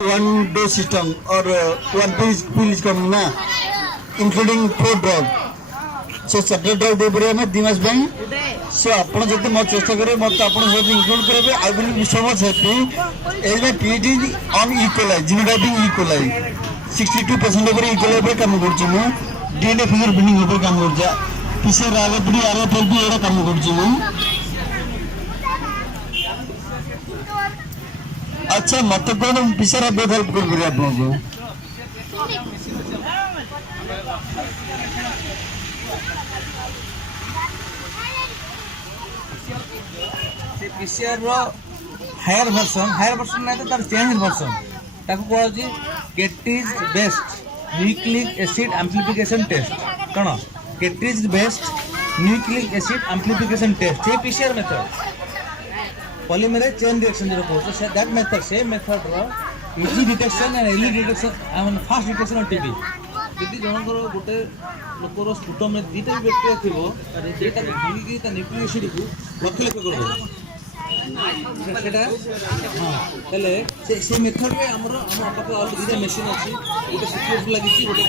one dose system or one pill is coming na, including 4 drug. So 7 drug दे पड़े हमें दिमाग में. So अपना जब तक मत चेष्टा करें मत अपना सब include करें I will be so much happy. as my PhD on E. coli, genotyping E. coli. 62% over E. coli पर काम करती हूँ. DNA फिगर बिनिंग पर काम करती है. PCR रागपड़ी RFL भी ये काम करती हूँ. अच्छा मत कौन PCR बहुत हेल्प कर रहे आप लोगों को. PCR रो हायर वर्जन नहीं तो तार चेंज वर्जन ताको कह जी cartridge based nucleic acid amplification test कौन cartridge based nucleic acid amplification test ये PCR method polymerase chain reaction जो कहते हैं दैट मेथड से मेथड रो easy detection and early detection आई फास्ट डिटेक्शन ऑफ टीबी यदि जनकर गोटे लोकर स्पुटम में दुटा बैक्टेरिया थी दुटा भांगिकी न्यूक्लिक एसिड को लक्ष लक्ष कर सेटा हाँ से मेथड रे हमर हम पाखे ऑलरेडी मेशिन अछि गोटे सिक्योरिटी लागि गोटे